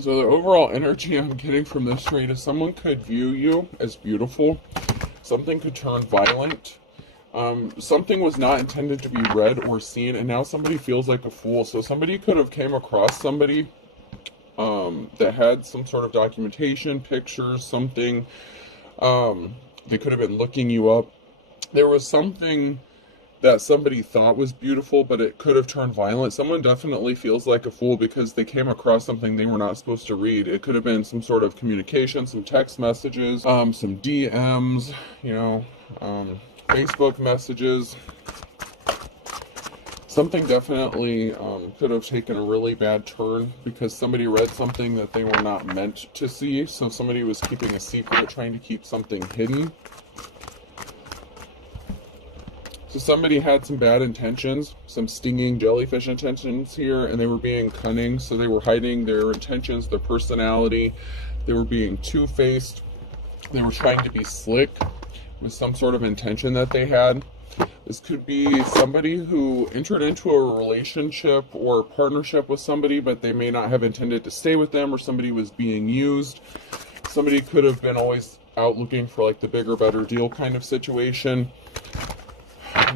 So the overall energy I'm getting from this read is someone could view you as beautiful. Something could turn violent. Something was not intended to be read or seen, and now somebody feels like a fool. So somebody could have came across somebody that had some sort of documentation, pictures, something. They could have been looking you up. There was something that somebody thought was beautiful, but it could have turned violent. Someone definitely feels like a fool because they came across something they were not supposed to read. It could have been some sort of communication, some text messages, some DMs, Facebook messages. Something definitely could have taken a really bad turn because somebody read something that they were not meant to see. So somebody was keeping a secret, trying to keep something hidden. So somebody had some bad intentions, some stinging jellyfish intentions here, and they were being cunning. So they were hiding their intentions, their personality. They were being two-faced. They were trying to be slick with some sort of intention that they had. This could be somebody who entered into a relationship or partnership with somebody, but they may not have intended to stay with them, or somebody was being used. Somebody could have been always out looking for like the bigger, better deal kind of situation.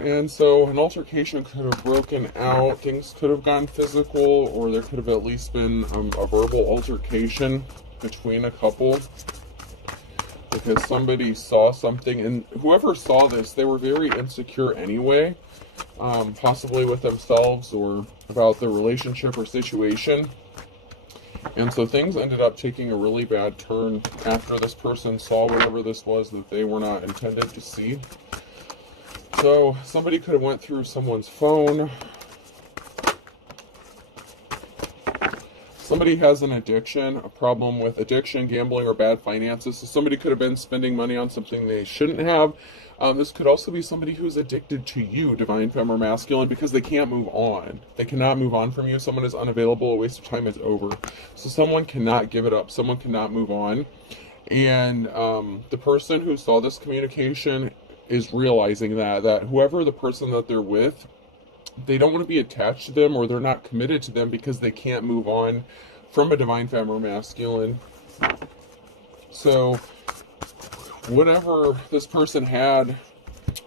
And so an altercation could have broken out, things could have gone physical, or there could have at least been a verbal altercation between a couple. Because somebody saw something, and whoever saw this, they were very insecure anyway, possibly with themselves or about their relationship or situation. And so things ended up taking a really bad turn after this person saw whatever this was that they were not intended to see. So somebody could have went through someone's phone. Somebody has an addiction, a problem with addiction, gambling, or bad finances. So somebody could have been spending money on something they shouldn't have. This could also be somebody who's addicted to you, divine femme or masculine, because they can't move on. They cannot move on from you. Someone is unavailable. A waste of time is over. So someone cannot give it up. Someone cannot move on. And the person who saw this communication is realizing that whoever the person that they're with, they don't want to be attached to them, or they're not committed to them because they can't move on from a divine femme or masculine. So whatever this person had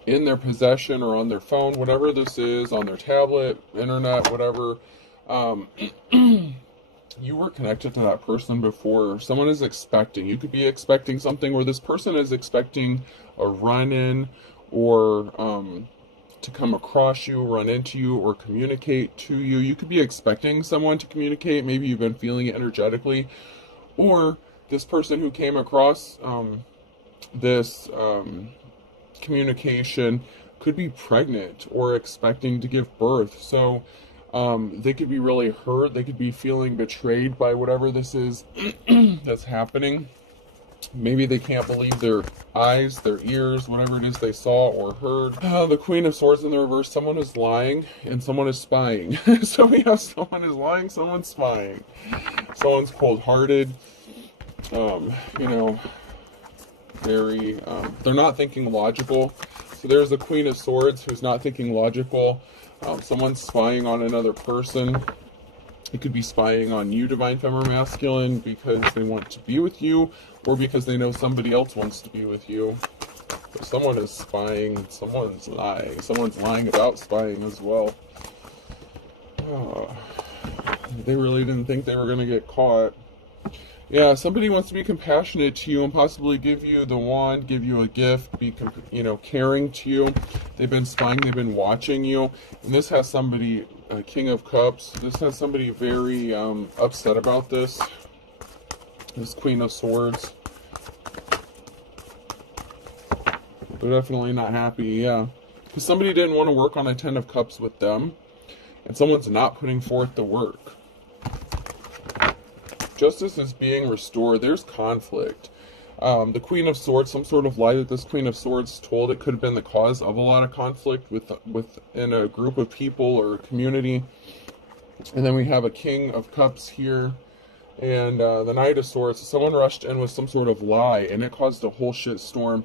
in their possession or on their phone, whatever this is, on their tablet, internet, whatever, you were connected to that person before. Someone is expecting, you could be expecting something, or this person is expecting a run-in, or to come across you, run into you, or communicate to you. You could be expecting someone to communicate. Maybe you've been feeling it energetically. Or this person who came across this communication could be pregnant or expecting to give birth. So they could be really hurt. They could be feeling betrayed by whatever this is that's happening. Maybe they can't believe their eyes, their ears, whatever it is they saw or heard. The Queen of Swords in the reverse, someone is lying and someone is spying. So we have someone is lying, someone's spying. Someone's cold-hearted, very, they're not thinking logical. So there's the Queen of Swords who's not thinking logical. Someone's spying on another person. It could be spying on you, divine femme or masculine, because they want to be with you, or because they know somebody else wants to be with you. So someone is spying, someone's lying. Someone's lying about spying as well. They really didn't think they were going to get caught. Yeah, somebody wants to be compassionate to you and possibly give you the wand, give you a gift, be caring to you. They've been spying, they've been watching you. And this has somebody, King of Cups, this has somebody very upset about this. This Queen of Swords. They're definitely not happy, yeah. Because somebody didn't want to work on a Ten of Cups with them. And someone's not putting forth the work. Justice is being restored. There's conflict. The Queen of Swords, some sort of lie that this Queen of Swords told, it could have been the cause of a lot of conflict within a group of people or a community. And then we have a King of Cups here, and the Knight of Swords. Someone rushed in with some sort of lie, and it caused a whole shit storm.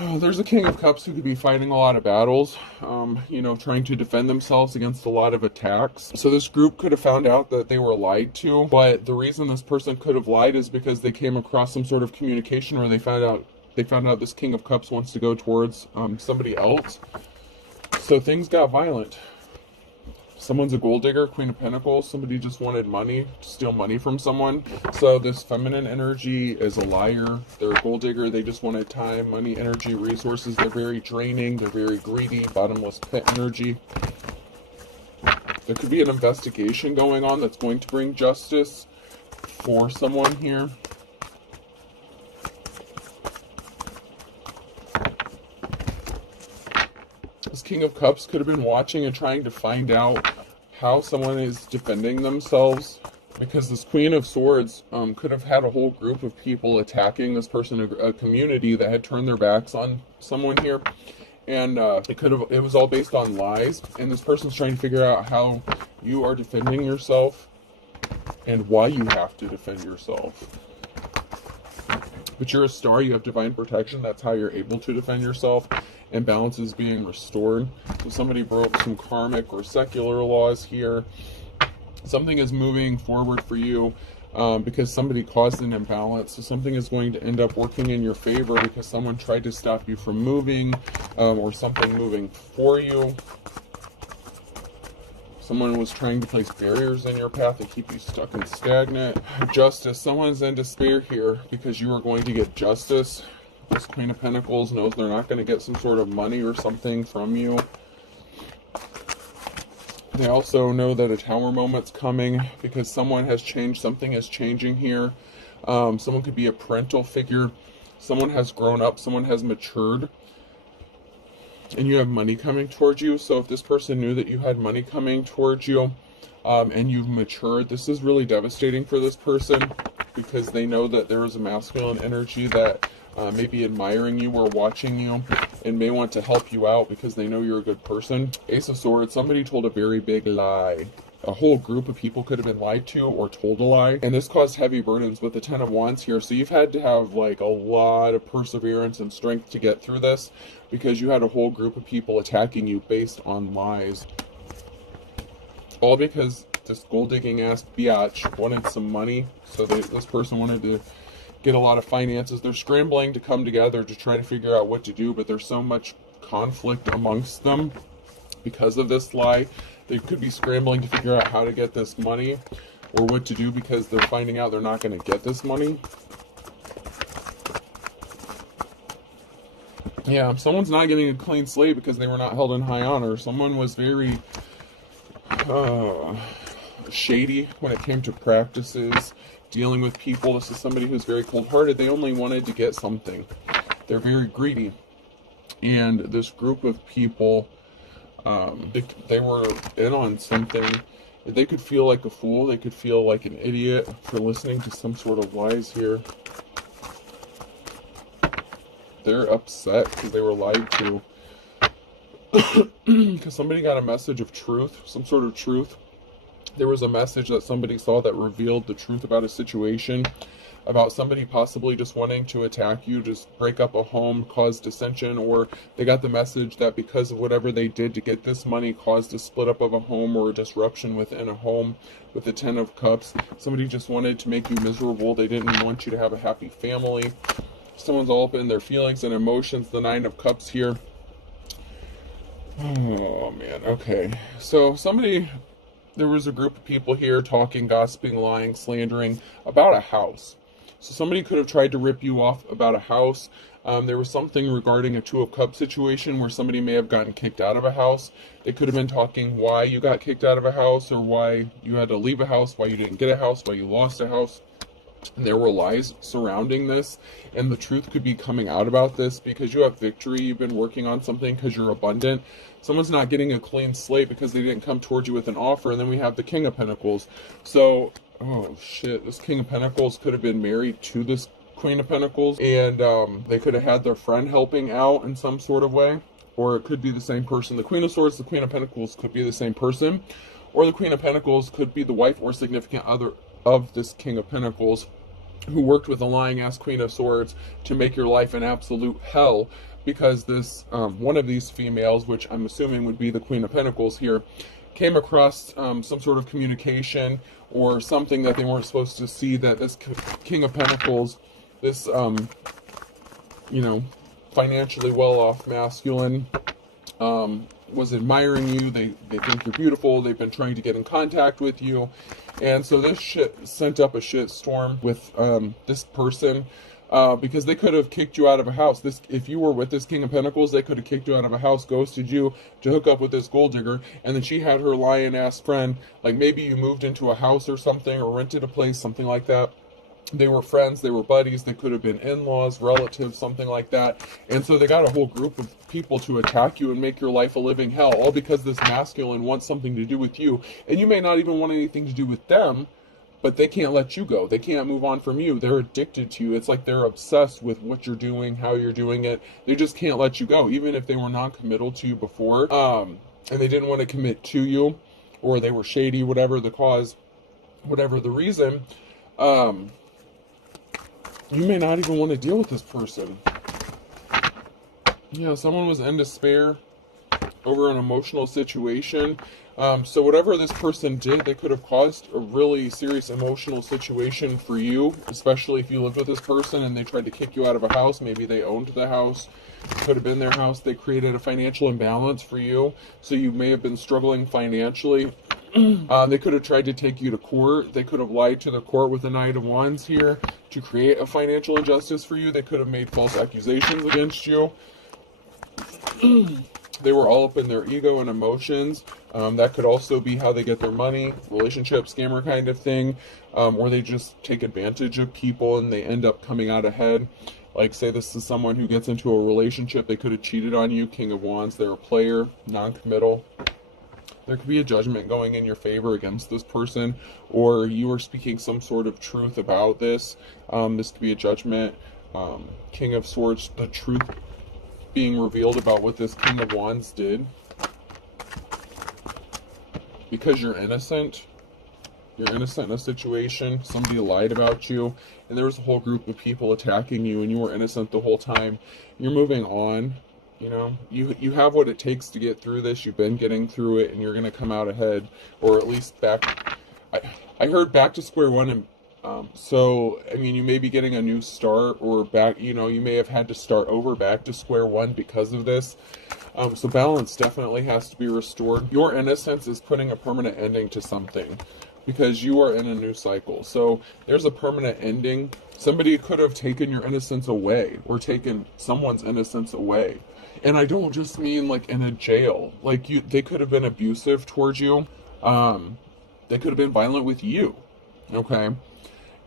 There's a King of Cups who could be fighting a lot of battles, trying to defend themselves against a lot of attacks. So this group could have found out that they were lied to, but the reason this person could have lied is because they came across some sort of communication where they found out this King of Cups wants to go towards somebody else. So things got violent. Someone's a gold digger, Queen of Pentacles. Somebody just wanted money, to steal money from someone. So this feminine energy is a liar. They're a gold digger. They just wanted time, money, energy, resources. They're very draining. They're very greedy. Bottomless pit energy. There could be an investigation going on that's going to bring justice for someone here. This King of Cups could have been watching and trying to find out how someone is defending themselves, because this Queen of Swords could have had a whole group of people attacking this person, a community that had turned their backs on someone here, and it was all based on lies, and this person's trying to figure out how you are defending yourself and why you have to defend yourself. But you're a star, you have divine protection, that's how you're able to defend yourself, and balance is being restored. So somebody broke some karmic or secular laws here. Something is moving forward for you because somebody caused an imbalance. So something is going to end up working in your favor because someone tried to stop you from moving, or something moving for you. Someone was trying to place barriers in your path to keep you stuck and stagnant. Justice. Someone's in despair here because you are going to get justice. This Queen of Pentacles knows they're not going to get some sort of money or something from you. They also know that a Tower moment's coming because someone has changed. Something is changing here. Someone could be a parental figure. Someone has grown up. Someone has matured. And you have money coming towards you. So if this person knew that you had money coming towards you, and you've matured, this is really devastating for this person because they know that there is a masculine energy that may be admiring you or watching you and may want to help you out because they know you're a good person. Ace of Swords, somebody told a very big lie. A whole group of people could have been lied to or told a lie, and this caused heavy burdens with the Ten of Wands here. So you've had to have like a lot of perseverance and strength to get through this because you had a whole group of people attacking you based on lies. All because this gold digging ass biatch wanted some money. So this person wanted to get a lot of finances. They're scrambling to come together to try to figure out what to do, but there's so much conflict amongst them because of this lie. They could be scrambling to figure out how to get this money or what to do because they're finding out they're not going to get this money. Yeah, someone's not getting a clean slate because they were not held in high honor. Someone was very shady when it came to practices, dealing with people. This is somebody who's very cold-hearted. They only wanted to get something. They're very greedy. And this group of people, they were in on something. They could feel like a fool. They could feel like an idiot for listening to some sort of lies here. They're upset because they were lied to. Because somebody got a message of truth, some sort of truth. There was a message that somebody saw that revealed the truth about a situation, about somebody possibly just wanting to attack you, just break up a home, cause dissension, or they got the message that because of whatever they did to get this money caused a split up of a home or a disruption within a home. With the Ten of Cups, somebody just wanted to make you miserable. They didn't want you to have a happy family. Someone's all up in their feelings and emotions. The Nine of Cups here. Oh man, okay. So there was a group of people here talking, gossiping, lying, slandering about a house. So somebody could have tried to rip you off about a house. There was something regarding a Two of Cups situation where somebody may have gotten kicked out of a house. They could have been talking why you got kicked out of a house or why you had to leave a house, why you didn't get a house, why you lost a house. And there were lies surrounding this, and the truth could be coming out about this because you have victory. You've been working on something because you're abundant. Someone's not getting a clean slate because they didn't come towards you with an offer. And then we have the King of Pentacles. So, oh shit, this King of Pentacles could have been married to this Queen of Pentacles, and they could have had their friend helping out in some sort of way, or it could be the same person. The Queen of Swords, the Queen of Pentacles could be the same person, or the Queen of Pentacles could be the wife or significant other of this King of Pentacles, who worked with a lying ass Queen of Swords to make your life an absolute hell because this one of these females, which I'm assuming would be the Queen of Pentacles here, came across some sort of communication or something that they weren't supposed to see, that this King of Pentacles, this you know, financially well-off masculine, was admiring you. They think you're beautiful. They've been trying to get in contact with you, and so this shit sent up a shit storm with this person, because they could have kicked you out of a house. If you were with this King of Pentacles, they could have kicked you out of a house, ghosted you to hook up with this gold digger, and then she had her lion ass friend. Like maybe you moved into a house or something, or rented a place, something like that. They were friends, they were buddies, they could have been in-laws, relatives, something like that. And so they got a whole group of people to attack you and make your life a living hell, all because this masculine wants something to do with you. And you may not even want anything to do with them, but they can't let you go. They can't move on from you. They're addicted to you. It's like they're obsessed with what you're doing, how you're doing it. They just can't let you go, even if they were non-committal to you before, and they didn't want to commit to you, or they were shady, whatever the cause, whatever the reason. You may not even want to deal with this person. Yeah, someone was in despair over an emotional situation. So whatever this person did, they could have caused a really serious emotional situation for you, especially if you lived with this person and they tried to kick you out of a house. Maybe they owned the house. It could have been their house. They created a financial imbalance for you, so you may have been struggling financially. They could have tried to take you to court. They could have lied to the court with the Knight of Wands here to create a financial injustice for you. They could have made false accusations against you. They were all up in their ego and emotions. That could also be how they get their money, relationship scammer kind of thing, or they just take advantage of people and they end up coming out ahead. Like, say this is someone who gets into a relationship, they could have cheated on you, King of Wands, they're a player, non-committal. There could be a judgment going in your favor against this person, or you are speaking some sort of truth about this. This could be a judgment. King of Swords, the truth being revealed about what this King of Wands did. Because you're innocent. You're innocent in a situation. Somebody lied about you, and there was a whole group of people attacking you, and you were innocent the whole time. You're moving on. You know, you have what it takes to get through this. You've been getting through it, and you're going to come out ahead, or at least back. I heard back to square one, and so I mean, you may be getting a new start, or back. You know, you may have had to start over, back to square one because of this. So balance definitely has to be restored. Your innocence is putting a permanent ending to something, because you are in a new cycle. So there's a permanent ending. Somebody could have taken your innocence away, or taken someone's innocence away. And I don't just mean like in a jail. Like they could have been abusive towards you. They could have been violent with you. Okay?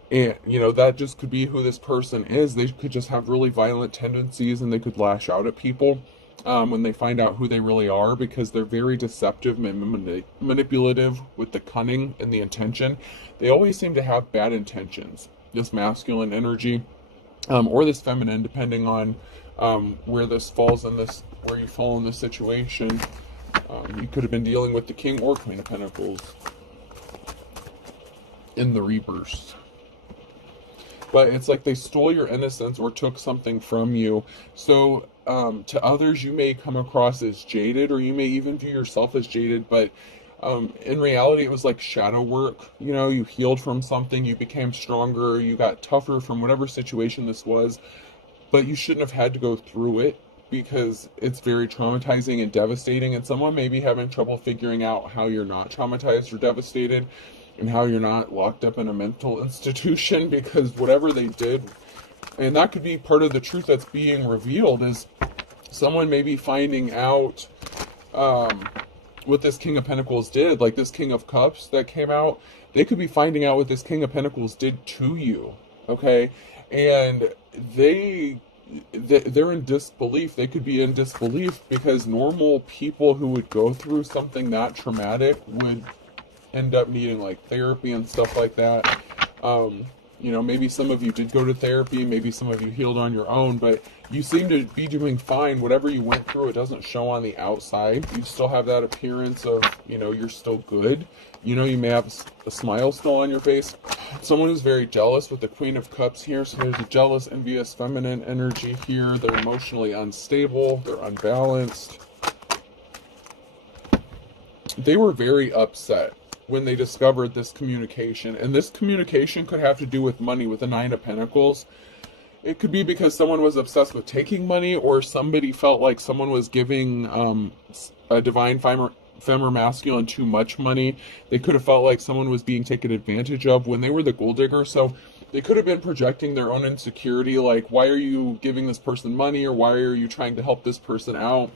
And, you know, that just could be who this person is. They could just have really violent tendencies, and they could lash out at people when they find out who they really are, because they're very deceptive and manipulative with the cunning and the intention. They always seem to have bad intentions. This masculine energy, or this feminine, depending on where this falls in this, where you fall in this situation. You could have been dealing with the King or Queen of Pentacles in the reverse. But it's like they stole your innocence or took something from you. So to others, you may come across as jaded, or you may even view yourself as jaded, but in reality, it was like shadow work. You know, you healed from something, you became stronger, you got tougher from whatever situation this was. But you shouldn't have had to go through it, because it's very traumatizing and devastating, and someone may be having trouble figuring out how you're not traumatized or devastated, and how you're not locked up in a mental institution, because whatever they did, and that could be part of the truth that's being revealed, is someone may be finding out what this King of Pentacles did. Like this King of Cups that came out, they could be finding out what this King of Pentacles did to you, okay? And they're in disbelief. They could be in disbelief, because normal people who would go through something that traumatic would end up needing like therapy and stuff like that. You know, maybe some of you did go to therapy, maybe some of you healed on your own, but you seem to be doing fine. Whatever you went through, it doesn't show on the outside. You still have that appearance of, you know, you're still good. You know, you may have a smile still on your face. Someone who's very jealous with the Queen of Cups here. So there's a jealous, envious, feminine energy here. They're emotionally unstable. They're unbalanced. They were very upset when they discovered this communication. And this communication could have to do with money, with the Nine of Pentacles. It could be because someone was obsessed with taking money, or somebody felt like someone was giving a divine femmer masculine too much money. They could have felt like someone was being taken advantage of when they were the gold digger. So they could have been projecting their own insecurity, like, why are you giving this person money, or why are you trying to help this person out?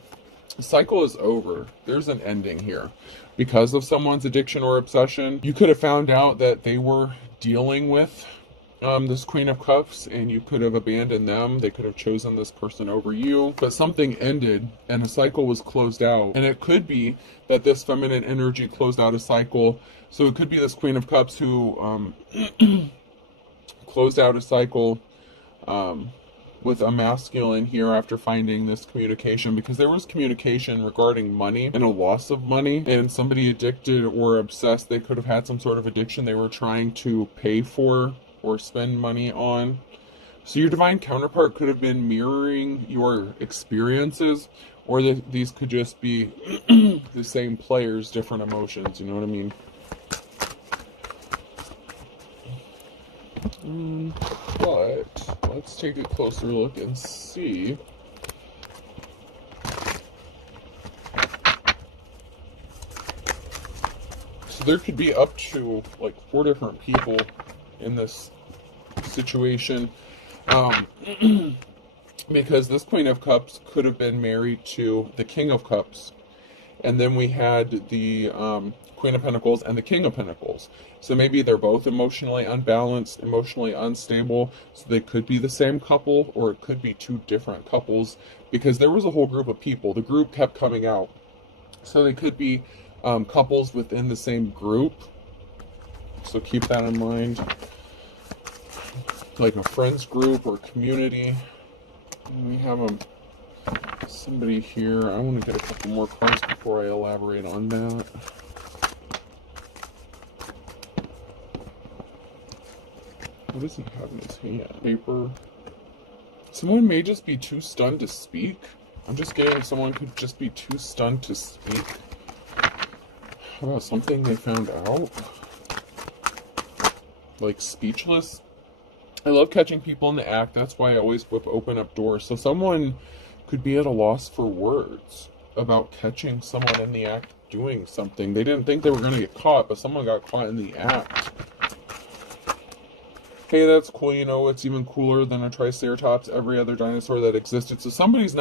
The cycle is over. There's an ending here. Because of someone's addiction or obsession, you could have found out that they were dealing with this Queen of Cups, and you could have abandoned them. They could have chosen this person over you, but something ended and a cycle was closed out. And it could be that this feminine energy closed out a cycle. So it could be this Queen of Cups who closed out a cycle with a masculine here after finding this communication, because there was communication regarding money and a loss of money, and somebody addicted or obsessed, they could have had some sort of addiction they were trying to pay for or spend money on. So your divine counterpart could have been mirroring your experiences, or these could just be the same players, different emotions, you know what I mean? But let's take a closer look and see. So there could be up to like 4 different people in this situation, because this Queen of Cups could have been married to the King of Cups, and then we had the Queen of Pentacles and the King of Pentacles. So maybe they're both emotionally unbalanced, emotionally unstable. So they could be the same couple, or it could be 2 different couples, because there was a whole group of people. The group kept coming out. So they could be couples within the same group. So keep that in mind. Like a friends group or community. And we have somebody here. I want to get a couple more cards before I elaborate on that. What does he have in his hand? Paper. Someone may just be too stunned to speak. I'm just getting someone could just be too stunned to speak. How about something they found out? Like speechless. I love catching people in the act. That's why I always open up doors. So someone could be at a loss for words about catching someone in the act doing something. They didn't think they were going to get caught, but someone got caught in the act. Hey, that's cool. You know, it's even cooler than a triceratops, every other dinosaur that existed. So somebody's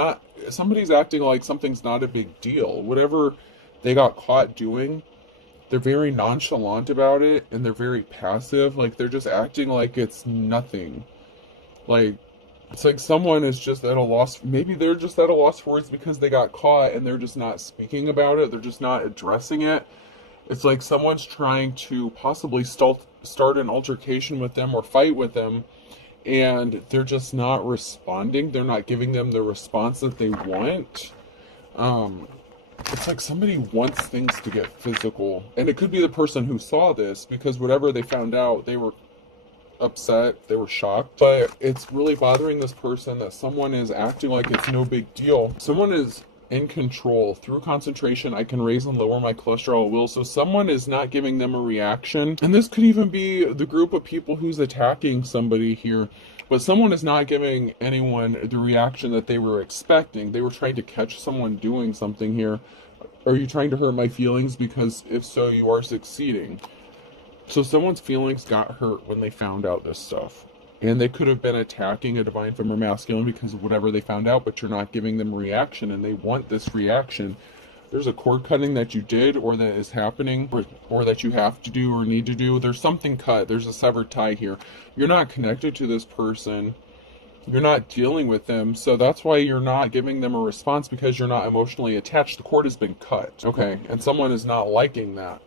acting like something's not a big deal. Whatever they got caught doing, they're very nonchalant about it, and they're very passive. Like, they're just acting like it's nothing. Like, it's like someone is just at a loss. Maybe they're just at a loss for words because they got caught and they're just not speaking about it. They're just not addressing it. It's like someone's trying to possibly start an altercation with them or fight with them, and they're just not responding. They're not giving them the response that they want. It's like somebody wants things to get physical. And it could be the person who saw this, because whatever they found out, they were upset, they were shocked. But it's really bothering this person that someone is acting like it's no big deal. Someone is in control. Through concentration, I can raise and lower my cholesterol at will. So someone is not giving them a reaction. And this could even be the group of people who's attacking somebody here. But someone is not giving anyone the reaction that they were expecting. They were trying to catch someone doing something here. Are you trying to hurt my feelings? Because if so, you are succeeding. So someone's feelings got hurt when they found out this stuff. And they could have been attacking a divine female masculine because of whatever they found out, but you're not giving them a reaction, and they want this reaction. There's a cord cutting that you did, or that is happening, or that you have to do or need to do. There's something cut. There's a severed tie here. You're not connected to this person. You're not dealing with them. So that's why you're not giving them a response, because you're not emotionally attached. The cord has been cut. Okay. And someone is not liking that.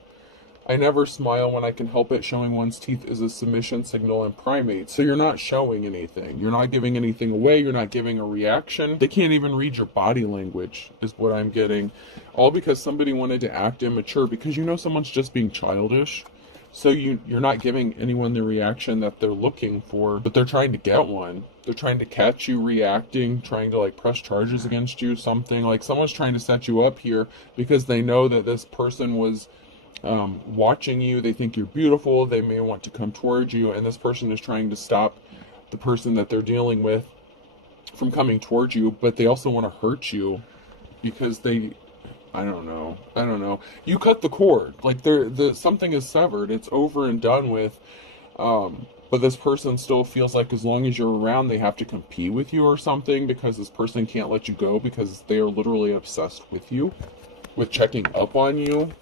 I never smile when I can help it. Showing one's teeth is a submission signal in primates. So you're not showing anything. You're not giving anything away. You're not giving a reaction. They can't even read your body language, is what I'm getting. All because somebody wanted to act immature, because you know someone's just being childish. So you're not giving anyone the reaction that they're looking for, but they're trying to get one. They're trying to catch you reacting, trying to like press charges against you, something. Like someone's trying to set you up here because they know that this person was watching you. They think you're beautiful. They may want to come towards you, and this person is trying to stop the person that they're dealing with from coming towards you, but they also want to hurt you because I don't know. You cut the cord. Like something is severed. It's over and done with. But this person still feels like as long as you're around, they have to compete with you or something, because this person can't let you go because they are literally obsessed with you, with checking up on you,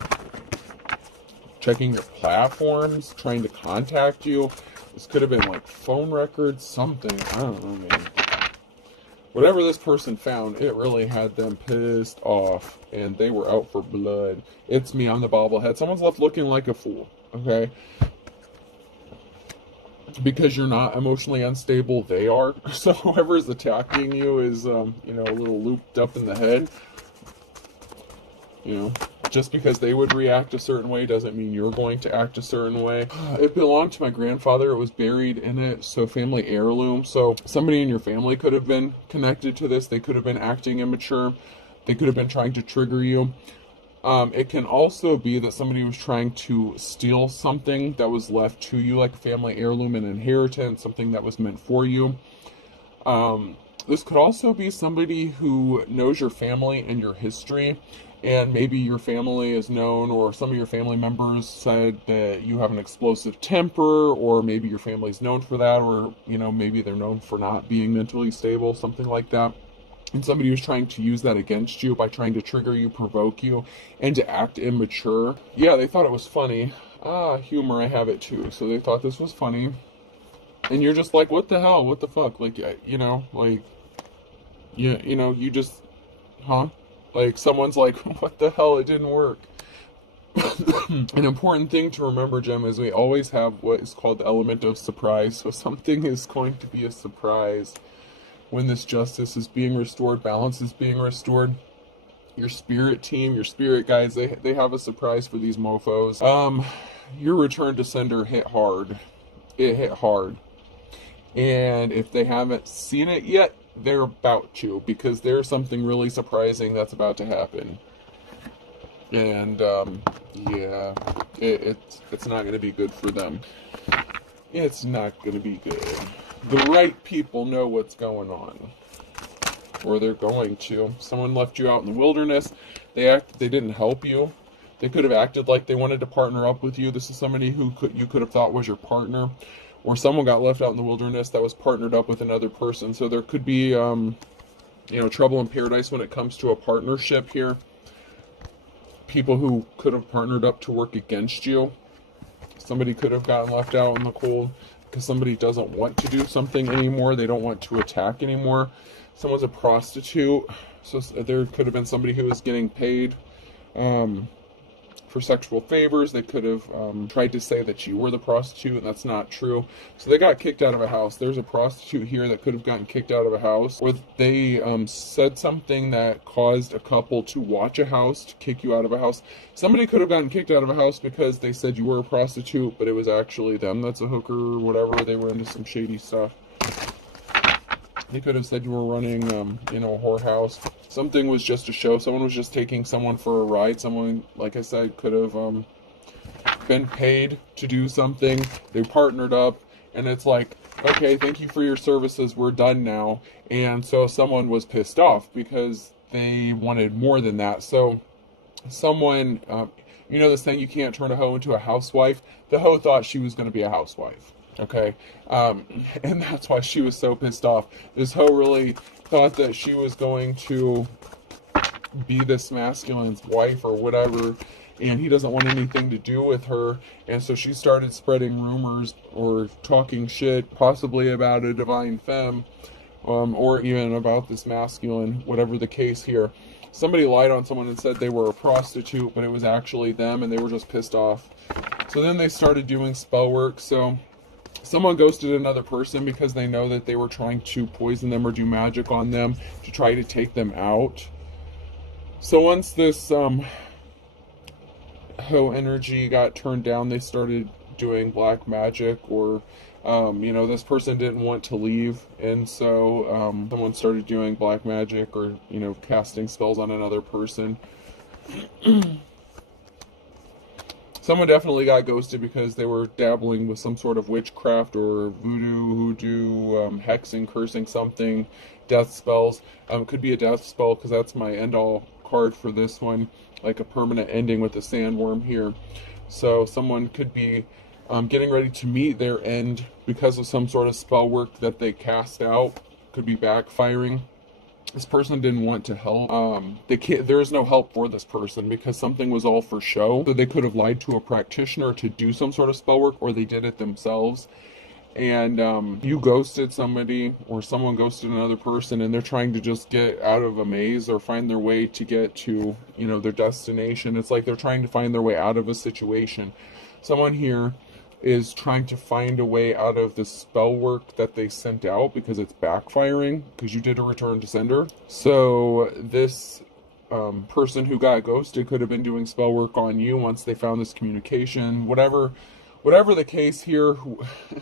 checking your platforms, trying to contact you. This could have been like phone records, something. I don't know, man. Whatever this person found, it really had them pissed off, and they were out for blood. It's me, I'm the bobblehead. Someone's left looking like a fool, okay? Because you're not emotionally unstable, they are. So whoever's attacking you is, a little looped up in the head. Just because they would react a certain way doesn't mean you're going to act a certain way. It belonged to my grandfather. It was buried in it, so family heirloom. So somebody in your family could have been connected to this. They could have been acting immature. They could have been trying to trigger you. It can also be that somebody was trying to steal something that was left to you, like a family heirloom, an inheritance, something that was meant for you. This could also be somebody who knows your family and your history, and maybe your family is known, or some of your family members said that you have an explosive temper, or maybe your family's known for that, or, maybe they're known for not being mentally stable, something like that. And somebody was trying to use that against you by trying to trigger you, provoke you, and to act immature. Yeah, they thought it was funny. Humor, I have it too. So they thought this was funny. And you're just like, what the hell? What the fuck? Like, you just, huh? Like, someone's like, what the hell? It didn't work. An important thing to remember, Gem, is we always have what is called the element of surprise. So something is going to be a surprise when this justice is being restored, balance is being restored. Your spirit team, your spirit guys, they have a surprise for these mofos. Your return to sender hit hard. It hit hard. And if they haven't seen it yet, they're about to, because there's something really surprising that's about to happen. And yeah, it's not going to be good for them. It's not going to be good. The right people know what's going on, or they're going to. Someone left you out in the wilderness. They didn't help you. They could have acted like they wanted to partner up with you. This is somebody who you could have thought was your partner, or someone got left out in the wilderness that was partnered up with another person. So there could be, trouble in paradise when it comes to a partnership here. People who could have partnered up to work against you. Somebody could have gotten left out in the cold because somebody doesn't want to do something anymore. They don't want to attack anymore. Someone's a prostitute. So there could have been somebody who was getting paid for sexual favors. They could have tried to say that you were the prostitute, and that's not true. So they got kicked out of a house. There's a prostitute here that could have gotten kicked out of a house, or they said something that caused a couple to watch a house, to kick you out of a house. Somebody could have gotten kicked out of a house because they said you were a prostitute, but it was actually them that's a hooker or whatever. They were into some shady stuff. They could have said you were running, a whorehouse. Something was just a show. Someone was just taking someone for a ride. Someone, like I said, could have been paid to do something. They partnered up, and it's like, okay, thank you for your services. We're done now. And so someone was pissed off because they wanted more than that. So someone, this thing, you can't turn a hoe into a housewife. The hoe thought she was going to be a housewife. Okay, and that's why she was so pissed off. This hoe really thought that she was going to be this masculine's wife or whatever, and he doesn't want anything to do with her, and so she started spreading rumors or talking shit, possibly about a divine femme, or even about this masculine, whatever the case here. somebody lied on someone and said they were a prostitute, but it was actually them and they were just pissed off. So then they started doing spell work. So someone ghosted another person because they know that they were trying to poison them or do magic on them to try to take them out. So once this Ho energy got turned down, they started doing black magic, or this person didn't want to leave, and so someone started doing black magic, or casting spells on another person. Someone definitely got ghosted because they were dabbling with some sort of witchcraft or voodoo, hoodoo, hexing, cursing, something, death spells. Could be a death spell because that's my end-all card for this one, like a permanent ending with the sandworm here. So someone could be getting ready to meet their end because of some sort of spell work that they cast out. Could be backfiring. This person didn't want to help. There is no help for this person because something was all for show. So they could have lied to a practitioner to do some sort of spell work, or they did it themselves. And you ghosted somebody, or someone ghosted another person, and they're trying to just get out of a maze or find their way to get to, their destination. It's like they're trying to find their way out of a situation. Someone here is trying to find a way out of the spell work that they sent out because it's backfiring, because you did a return to sender. So this person who got ghosted could have been doing spell work on you once they found this communication. Whatever the case here,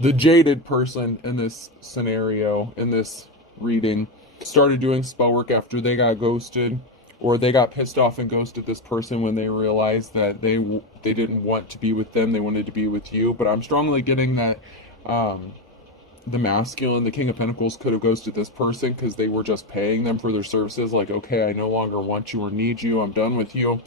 the jaded person in this scenario, in this reading, started doing spell work after they got ghosted, or they got pissed off and ghosted this person when they realized that they didn't want to be with them, they wanted to be with you. But I'm strongly getting that the masculine, the King of Pentacles, could have ghosted this person because they were just paying them for their services. Like, okay, I no longer want you or need you, I'm done with you.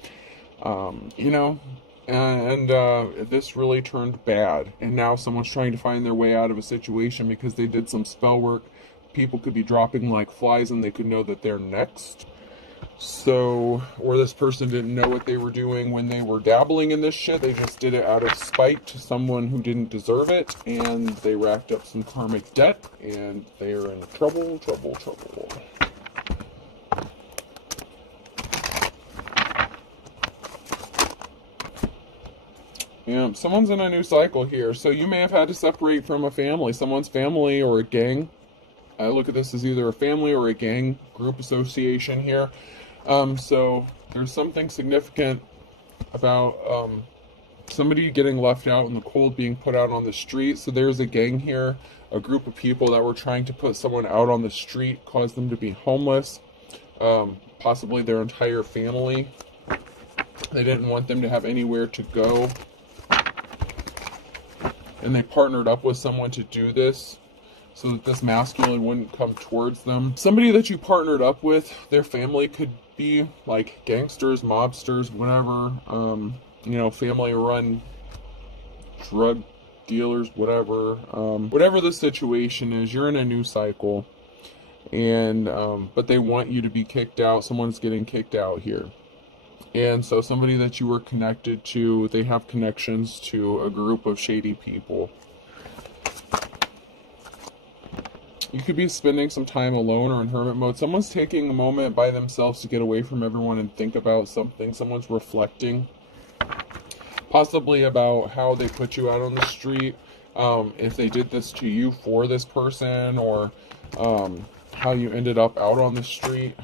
This really turned bad, and now someone's trying to find their way out of a situation because they did some spell work. People could be dropping like flies and they could know that they're next. So, or this person didn't know what they were doing when they were dabbling in this shit. They just did it out of spite to someone who didn't deserve it, and they racked up some karmic debt, and they are in trouble. Yeah, someone's in a new cycle here. So you may have had to separate from a family, someone's family or a gang. I look at this as either a family or a gang group association here. So there's something significant about somebody getting left out in the cold, being put out on the street. So there's a gang here, a group of people that were trying to put someone out on the street, cause them to be homeless, possibly their entire family. They didn't want them to have anywhere to go, and they partnered up with someone to do this so that this masculine wouldn't come towards them. Somebody that you partnered up with, their family could be like gangsters, mobsters, whatever, family run drug dealers, whatever. Whatever the situation is, you're in a new cycle, and but they want you to be kicked out. Someone's getting kicked out here. And so somebody that you were connected to, they have connections to a group of shady people. You could be spending some time alone or in hermit mode. Someone's taking a moment by themselves to get away from everyone and think about something. Someone's reflecting, possibly about how they put you out on the street, if they did this to you for this person, or how you ended up out on the street.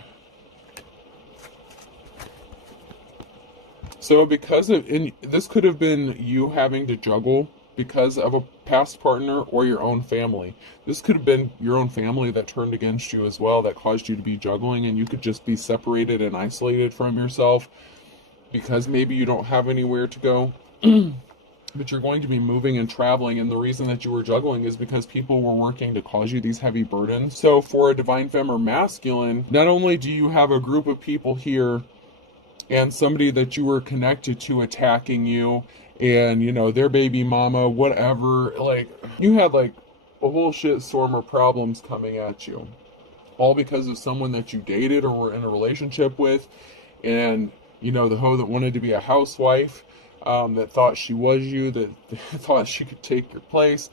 So this could have been you having to juggle because of a past partner or your own family. This could have been your own family that turned against you as well, that caused you to be juggling, and you could just be separated and isolated from yourself because maybe you don't have anywhere to go. But you're going to be moving and traveling, and the reason that you were juggling is because people were working to cause you these heavy burdens. So for a divine femme or masculine, not only do you have a group of people here and somebody that you were connected to attacking you, and their baby mama, whatever, like you had like a whole shit storm of problems coming at you, all because of someone that you dated or were in a relationship with, and the hoe that wanted to be a housewife, that thought she was you, that thought she could take your place,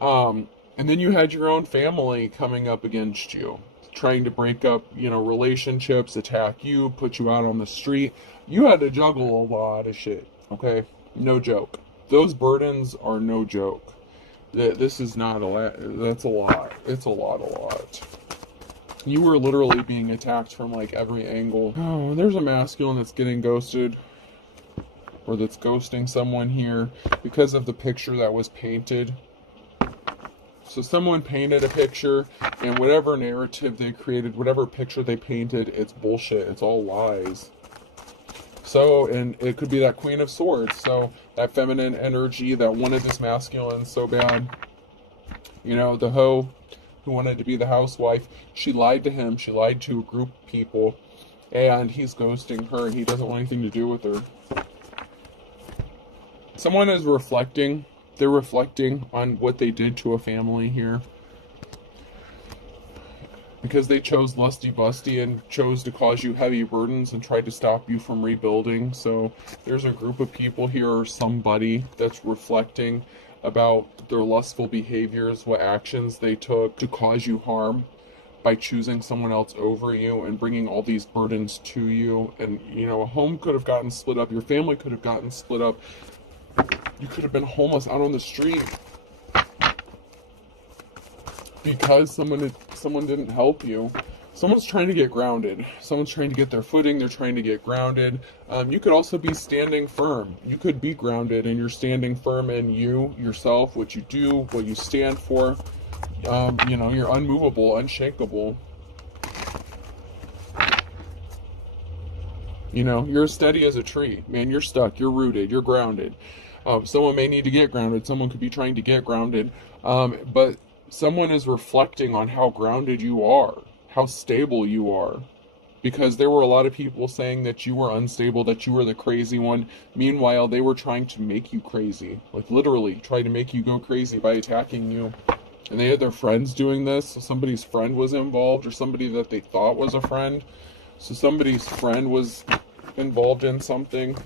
and then you had your own family coming up against you, trying to break up, you know, relationships, attack you, put you out on the street. You had to juggle a lot of shit, okay? No joke. Those burdens are no joke. This is not a lot. That's a lot. It's a lot. You were literally being attacked from like every angle. Oh, there's a masculine that's getting ghosted, or that's ghosting someone here because of the picture that was painted. So someone painted a picture, and whatever narrative they created, whatever picture they painted, it's bullshit. It's all lies. So, and it could be that Queen of Swords. So that feminine energy that wanted this masculine so bad. You know, the hoe who wanted to be the housewife, she lied to him. She lied to a group of people, and he's ghosting her, and he doesn't want anything to do with her. Someone is reflecting. They're reflecting on what they did to a family here, because they chose lusty busty and chose to cause you heavy burdens and tried to stop you from rebuilding. So there's a group of people here, or somebody that's reflecting about their lustful behaviors, what actions they took to cause you harm by choosing someone else over you and bringing all these burdens to you. And, you know, a home could have gotten split up. Your family could have gotten split up. You could have been homeless out on the street because someone didn't help you. Someone's trying to get grounded. Someone's trying to get their footing. They're trying to get grounded. You could also be standing firm. You could be grounded, and you're standing firm in you, yourself, what you do, what you stand for. You know, you're unmovable, unshakable. You know, you're as steady as a tree. Man, you're stuck. You're rooted. You're grounded. Someone may need to get grounded. Someone could be trying to get grounded. But someone is reflecting on how grounded you are, how stable you are. Because there were a lot of people saying that you were unstable, that you were the crazy one. Meanwhile, they were trying to make you crazy. Like literally trying to make you go crazy by attacking you. And they had their friends doing this. So somebody's friend was involved, or somebody that they thought was a friend. So somebody's friend was involved in something.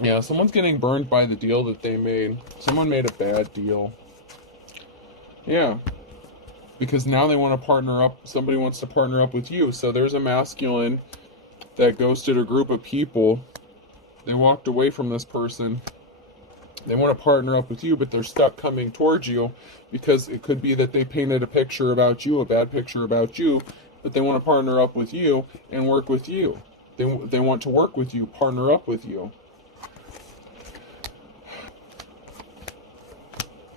Yeah, someone's getting burned by the deal that they made. Someone made a bad deal. Yeah. Because now they want to partner up. Somebody wants to partner up with you. So there's a masculine that ghosted a group of people. They walked away from this person. They want to partner up with you, but they're stuck coming towards you because it could be that they painted a picture about you, a bad picture about you, but they want to partner up with you and work with you. They want to work with you, partner up with you.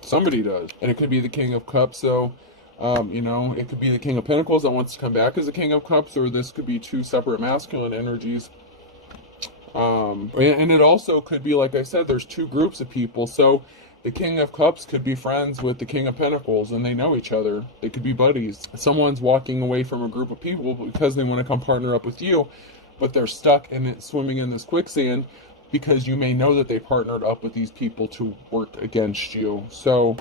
Somebody does. And it could be the King of Cups. So, you know, it could be the King of Pentacles that wants to come back as the King of Cups, or this could be two separate masculine energies. And it also could be, like I said, there's two groups of people. So the King of Cups could be friends with the King of Pentacles, and they know each other. They could be buddies. Someone's walking away from a group of people because they want to come partner up with you, but they're stuck and swimming in this quicksand because you may know that they partnered up with these people to work against you. So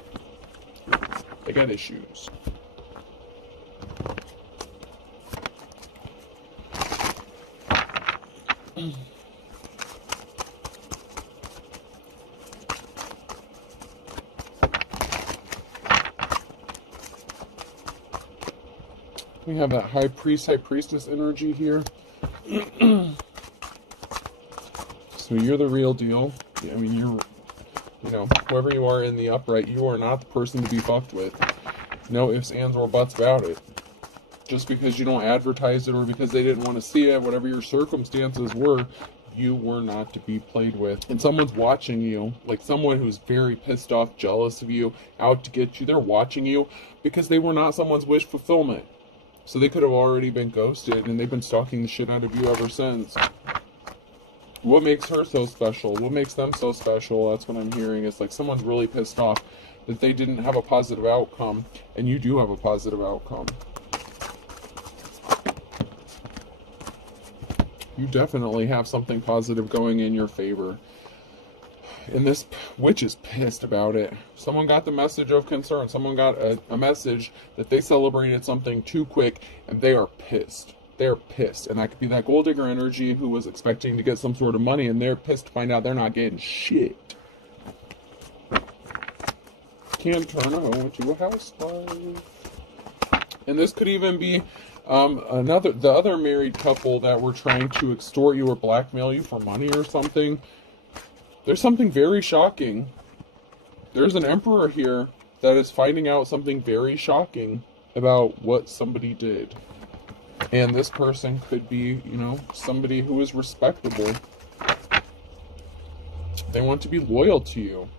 they got issues. We have that high priest, high priestess energy here. So you're the real deal. I mean, you know, whoever you are in the upright, you are not the person to be fucked with. No ifs, ands, or buts about it. Just because you don't advertise it, or because they didn't want to see it, whatever your circumstances were, you were not to be played with. And someone's watching you, like someone who's very pissed off, jealous of you, out to get you. They're watching you because they were not someone's wish fulfillment. So they could have already been ghosted, and they've been stalking the shit out of you ever since. What makes her so special? What makes them so special? That's what I'm hearing. It's like someone's really pissed off that they didn't have a positive outcome, and you do have a positive outcome. You definitely have something positive going in your favor. And this witch is pissed about it. Someone got the message of concern. Someone got a message that they celebrated something too quick, and they are pissed. They're pissed. And that could be that gold digger energy who was expecting to get some sort of money, and they're pissed to find out they're not getting shit. can turn a hoe into a housewife. And this could even be the other married couple that were trying to extort you or blackmail you for money or something. There's something very shocking. There's an emperor here that is finding out something very shocking about what somebody did. And this person could be, somebody who is respectable. They want to be loyal to you.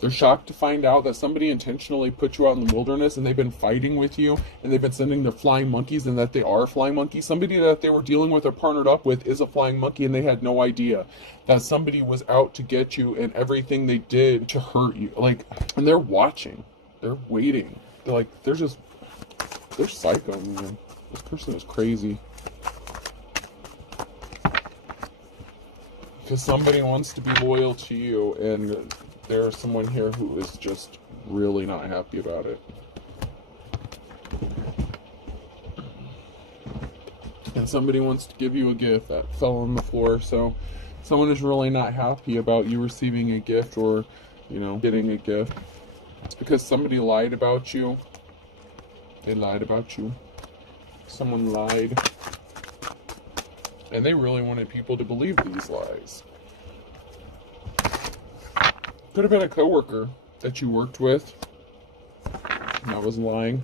They're shocked to find out that somebody intentionally put you out in the wilderness and they've been fighting with you and they've been sending their flying monkeys, and that they are flying monkeys. Somebody that they were dealing with or partnered up with is a flying monkey, and they had no idea that somebody was out to get you and everything they did to hurt you. And they're watching. They're waiting. They're psycho, man. This person is crazy. Because somebody wants to be loyal to you, and there's someone here who is just really not happy about it. And somebody wants to give you a gift that fell on the floor, so someone is really not happy about you receiving a gift or, getting a gift. It's because somebody lied about you. They lied about you. Someone lied. And they really wanted people to believe these lies. Could have been a coworker that you worked with that was lying.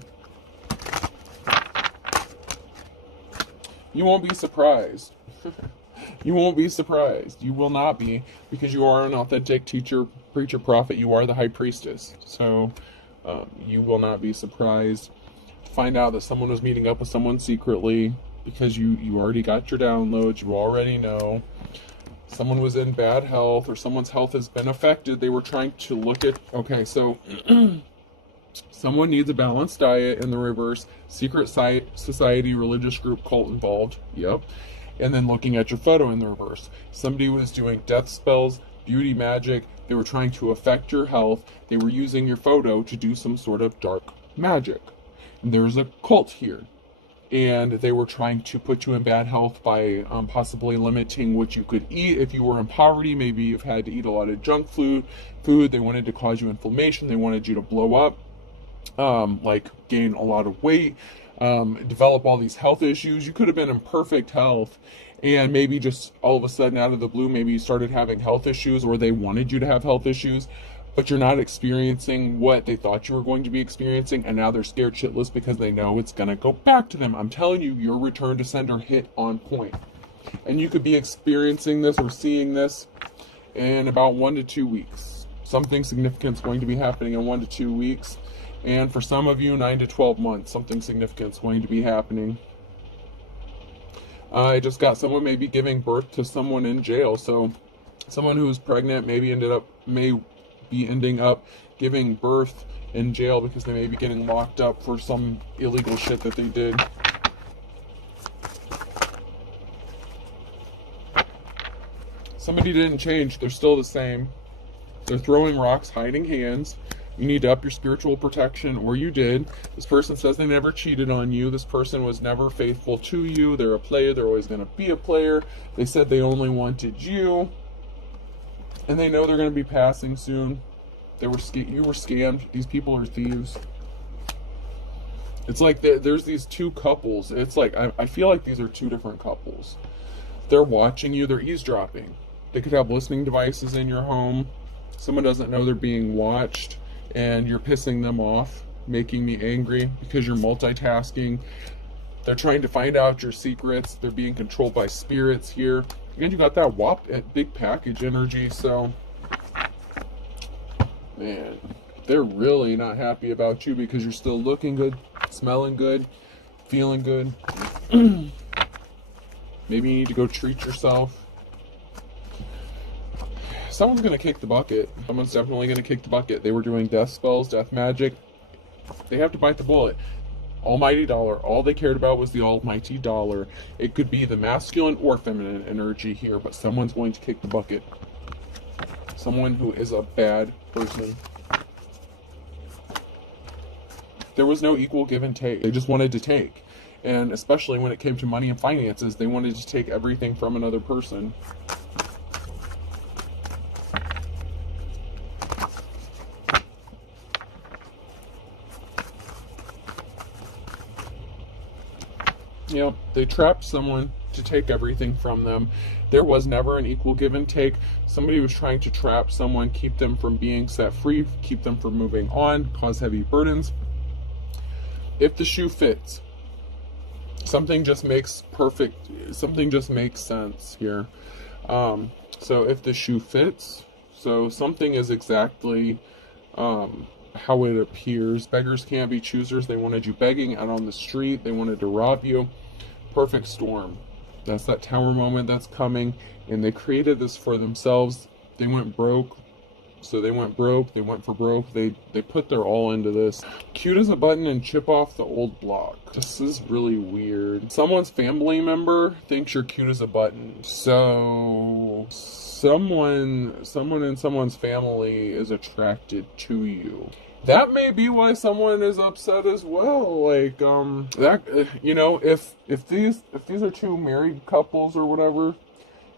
You won't be surprised. You won't be surprised. You will not be, because you are an authentic teacher, preacher, prophet. You are the high priestess. So you will not be surprised to find out that someone was meeting up with someone secretly, because you already got your downloads. You already know. Someone was in bad health, or someone's health has been affected. They were trying to look at, so someone needs a balanced diet in the reverse, secret society, religious group, cult involved, yep. And then looking at your photo in the reverse. Somebody was doing death spells, beauty magic. They were trying to affect your health. They were using your photo to do some sort of dark magic. And there's a cult here. And they were trying to put you in bad health by possibly limiting what you could eat. If you were in poverty, maybe you've had to eat a lot of junk food. They wanted to cause you inflammation. They wanted you to blow up, gain a lot of weight, develop all these health issues. You could have been in perfect health, and maybe just all of a sudden out of the blue, maybe you started having health issues, or they wanted you to have health issues, but you're not experiencing what they thought you were going to be experiencing, and now they're scared shitless because they know it's going to go back to them. I'm telling you, your return to sender hit on point. And you could be experiencing this or seeing this in about 1 to 2 weeks. Something significant is going to be happening in 1 to 2 weeks. And for some of you, 9 to 12 months, something significant is going to be happening. I just got someone maybe giving birth to someone in jail. So someone who's pregnant may be ending up giving birth in jail because they may be getting locked up for some illegal shit that they did. Somebody didn't change. They're still the same. They're throwing rocks, hiding hands. You need to up your spiritual protection, or you did. This person says they never cheated on you. This person was never faithful to you. They're a player. They're always going to be a player. They said they only wanted you. And they know they're going to be passing soon. You were scammed. These people are thieves. It's like there's these two couples. It's like I feel like these are two different couples. They're watching you. They're eavesdropping. They could have listening devices in your home. Someone doesn't know they're being watched, and you're pissing them off, making me angry because you're multitasking. They're trying to find out your secrets. They're being controlled by spirits here. And you got that big package energy, so man, they're really not happy about you because you're still looking good, smelling good, feeling good. Maybe you need to go treat yourself. Someone's going to kick the bucket. Someone's definitely going to kick the bucket. They were doing death spells, death magic. They have to bite the bullet. Almighty dollar. All they cared about was the almighty dollar. It could be the masculine or feminine energy here, but someone's going to kick the bucket. Someone who is a bad person. There was no equal give and take. They just wanted to take. And especially when it came to money and finances, they wanted to take everything from another person. You know, they trapped someone to take everything from them. There was never an equal give and take. Somebody was trying to trap someone, keep them from being set free, keep them from moving on, cause heavy burdens. If the shoe fits, something just makes sense here. So if the shoe fits, so something is exactly how it appears. Beggars can't be choosers. They wanted you begging out on the street. They wanted to rob you. Perfect storm. That's that tower moment that's coming. And they created this for themselves. They went broke. So they went broke. They went for broke. They put their all into this. Cute as a button and chip off the old block. This is really weird. Someone's family member thinks you're cute as a button. So someone in someone's family is attracted to you. That may be why someone is upset as well. Like that, you know, if these are two married couples or whatever,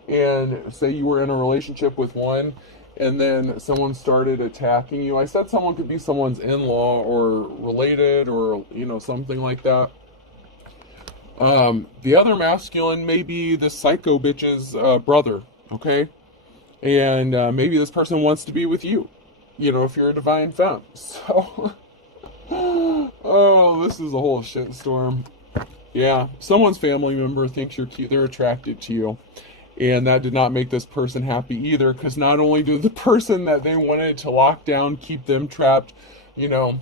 and say you were in a relationship with one, and then someone started attacking you. I said someone could be someone's in-law or related, or you know, something like that. The other masculine may be the psycho bitch's brother. Okay, and maybe this person wants to be with you. You know, if you're a divine femme. So, oh, this is a whole shitstorm. Yeah, someone's family member thinks you're cute. They're attracted to you. And that did not make this person happy either, because not only did the person that they wanted to lock down, keep them trapped, you know,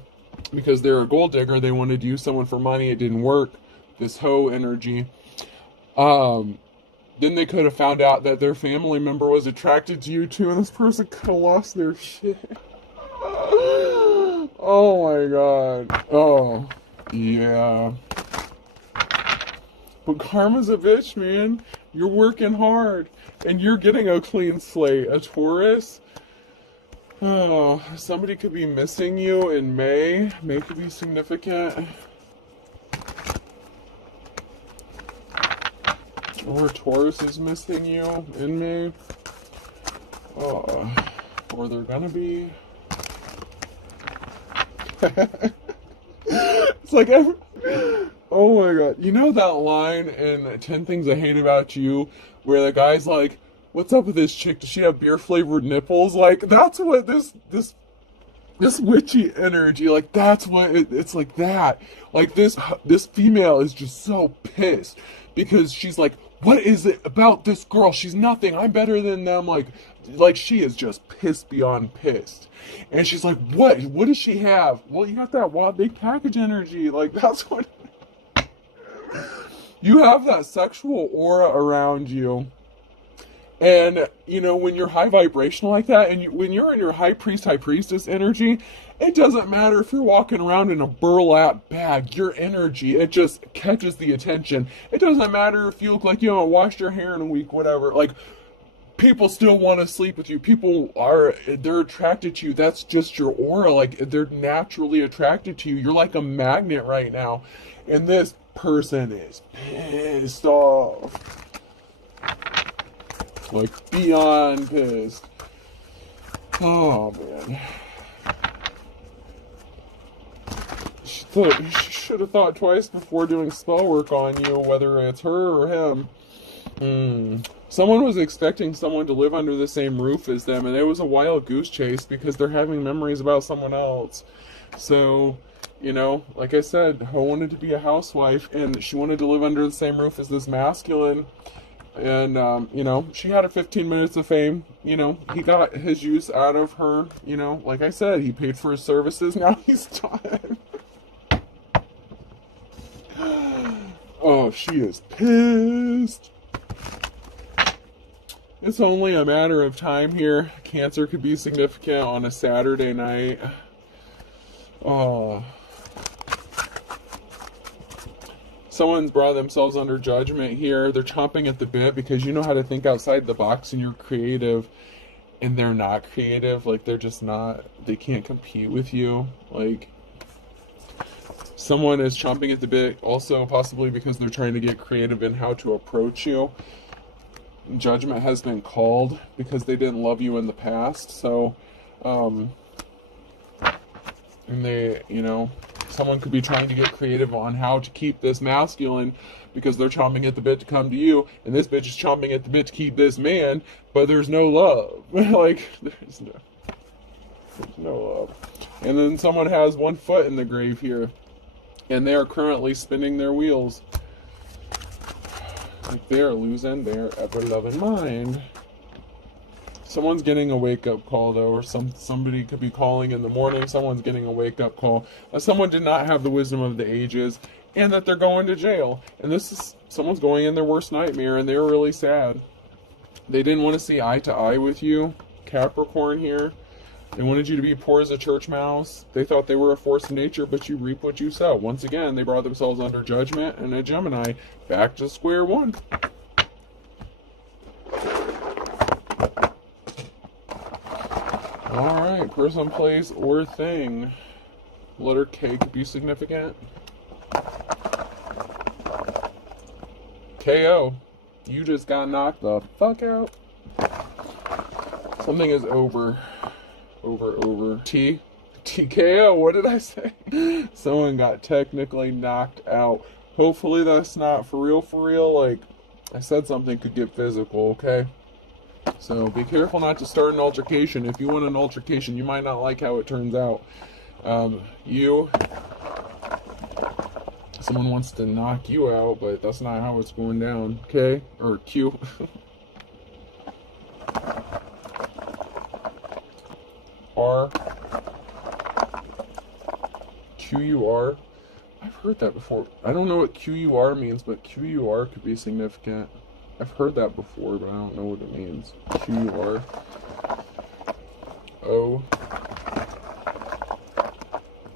because they're a gold digger, they wanted to use someone for money, it didn't work, this hoe energy. Then they could have found out that their family member was attracted to you too, and this person could have lost their shit. Oh my god. Oh, yeah. But karma's a bitch, man. You're working hard, and you're getting a clean slate. A Taurus. Oh, somebody could be missing you in May. May could be significant. Or Taurus is missing you in May. Or they're gonna be. It's like oh my god. You know that line in 10 Things I Hate About You where the guy's like, what's up with this chick? Does she have beer flavored nipples? Like, that's what this witchy energy, like, that's what it's like that. Like, this female is just so pissed because she's like, what is it about this girl? She's nothing. I'm better than them. Like she is just pissed beyond pissed. And she's like, what does she have? Well, you got that wild big package energy. Like, that's what you have, that sexual aura around you. And, you know, when you're high vibrational like that, and when you're in your high priest, high priestess energy, it doesn't matter if you're walking around in a burlap bag. Your energy, it just catches the attention. It doesn't matter if you look like you haven't washed your hair in a week, whatever. Like, people still want to sleep with you. They're attracted to you. That's just your aura. Like, they're naturally attracted to you. You're like a magnet right now. And this person is pissed off. Like, beyond pissed. Oh, man. She should have thought twice before doing spell work on you, whether it's her or him. Someone was expecting someone to live under the same roof as them, and it was a wild goose chase because they're having memories about someone else. So, you know, like I said, Ho wanted to be a housewife, and she wanted to live under the same roof as this masculine. And, you know, she had her 15 minutes of fame. You know, he got his use out of her. You know, like I said, he paid for his services. Now he's done. Oh, she is pissed. It's only a matter of time here. Cancer could be significant on a Saturday night. Oh. Someone's brought themselves under judgment here. They're chomping at the bit because you know how to think outside the box and you're creative, and they're not creative. Like, they're just not. They can't compete with you. Like, someone is chomping at the bit also possibly because they're trying to get creative in how to approach you. Judgment has been called because they didn't love you in the past. So, and they, you know, someone could be trying to get creative on how to keep this masculine because they're chomping at the bit to come to you, and this bitch is chomping at the bit to keep this man, but there's no love. Like, there's no love. And then someone has one foot in the grave here, and they are currently spinning their wheels. Like, they are losing their ever-loving mind. Someone's getting a wake-up call, though, or somebody could be calling in the morning. Someone's getting a wake-up call. Someone did not have the wisdom of the ages, and that they're going to jail. And this is someone's going in their worst nightmare, and they're really sad. They didn't want to see eye to eye with you, Capricorn here. They wanted you to be poor as a church mouse. They thought they were a force of nature, but you reap what you sow. Once again, they brought themselves under judgment, and a Gemini back to square one. Alright, person, place, or thing. Letter K could be significant. KO. You just got knocked the fuck out. Something is over. Over. TKO, what did I say? Someone got technically knocked out. Hopefully that's not for real. Like, I said something could get physical, okay? So be careful not to start an altercation. If you want an altercation, you might not like how it turns out. Someone wants to knock you out, but that's not how it's going down, okay? Or Q. R. QUR. I've heard that before. I don't know what QUR means, but QUR could be significant. I've heard that before, but I don't know what it means. QUR. O.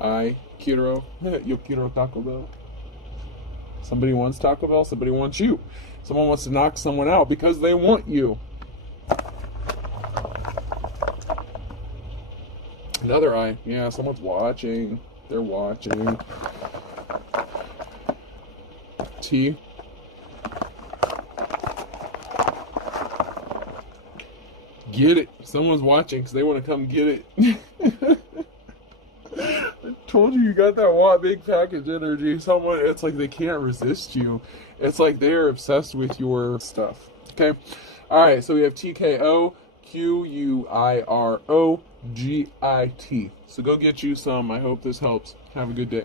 I. Quiero. Yo quiero Taco Bell. Somebody wants Taco Bell, somebody wants you. Someone wants to knock someone out because they want you. Another eye. Yeah, someone's watching. They're watching. T. Get it. Someone's watching because they want to come get it. I told you got that big package energy. Someone, it's like they can't resist you. It's like they're obsessed with your stuff. Okay? Alright, so we have TKO, QUIRO, GIT. So go get you some. I hope this helps. Have a good day.